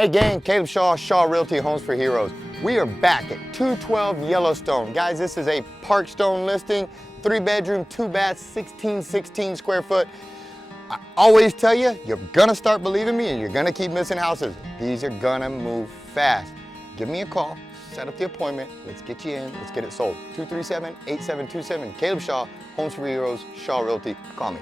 Hey gang, Caleb Shaw, Shaw Realty Homes for Heroes. We are back at 212 Yellowstone. Guys, this is a Parkstone listing, 3-bedroom, 2-bath, 16 square foot. I always tell you, you're gonna start believing me and you're gonna keep missing houses. These are gonna move fast. Give me a call, set up the appointment, let's get you in, let's get it sold. 237-8727, Caleb Shaw, Homes for Heroes, Shaw Realty, call me.